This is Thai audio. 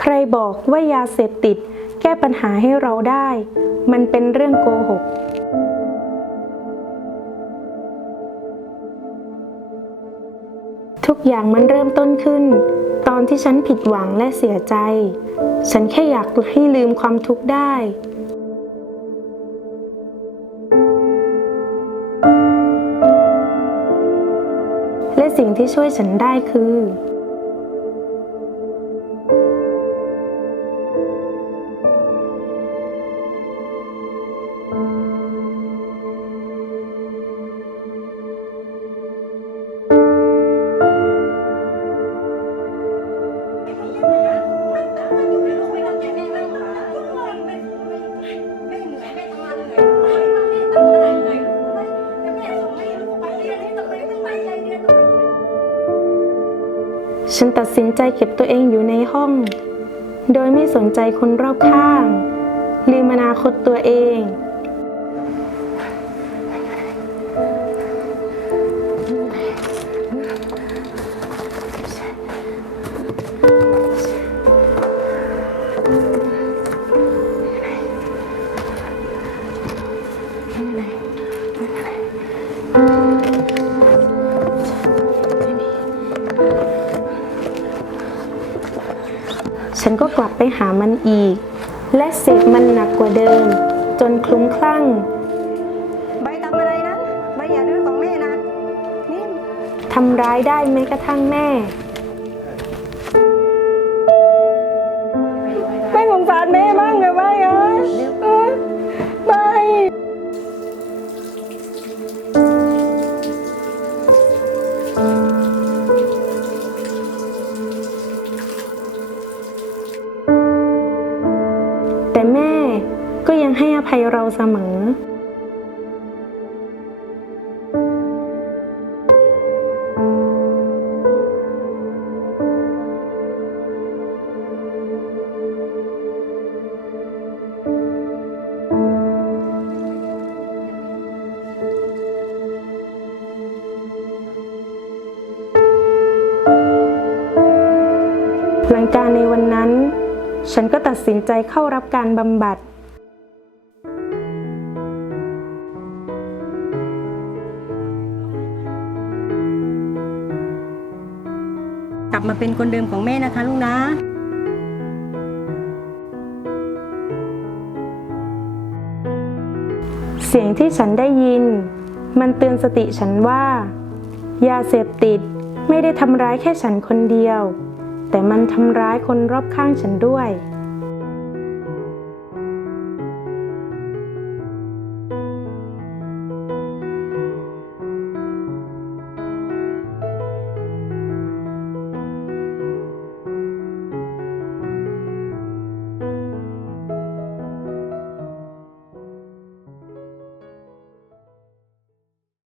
ใครบอกว่ายาเสพติด แก้ปัญหาให้เราได้ มันเป็นเรื่องโกหก ทุกอย่างมันเริ่มต้นขึ้น ตอนที่ฉันผิดหวังและเสียใจ ฉันแค่อยากให้ลืมความทุกข์ได้และสิ่งที่ช่วยฉันได้คือ ฉันตัดสินใจเก็บตัวเองอยู่ในห้อง โดยไม่สนใจคนรอบข้าง ลืมอนาคตตัวเอง ฉันก็กลับไปหามันอีก และเสพมันหนักกว่าเดิม จนคลุ้มคลั่ง ใบทำอะไรนะใบอย่าดื้อของแม่นะนี่ทำร้ายได้แม้กระทั่งแม่ไม่สงสารแม่บ้างเลยใบเอ้ยเอ้ย แต่แม่ก็ยังให้อภัยเราเสมอ หลังจากในวัน ฉันก็ตัดสินใจเข้ารับการบำบัด กลับมาเป็นคนเดิมของแม่นะคะลูกนะ เสียงที่ฉันได้ยิน มันเตือนสติฉันว่า ยาเสพติดไม่ได้ทำร้ายแค่ฉันคนเดียว แต่มันทำร้ายคนรอบข้างฉันด้วย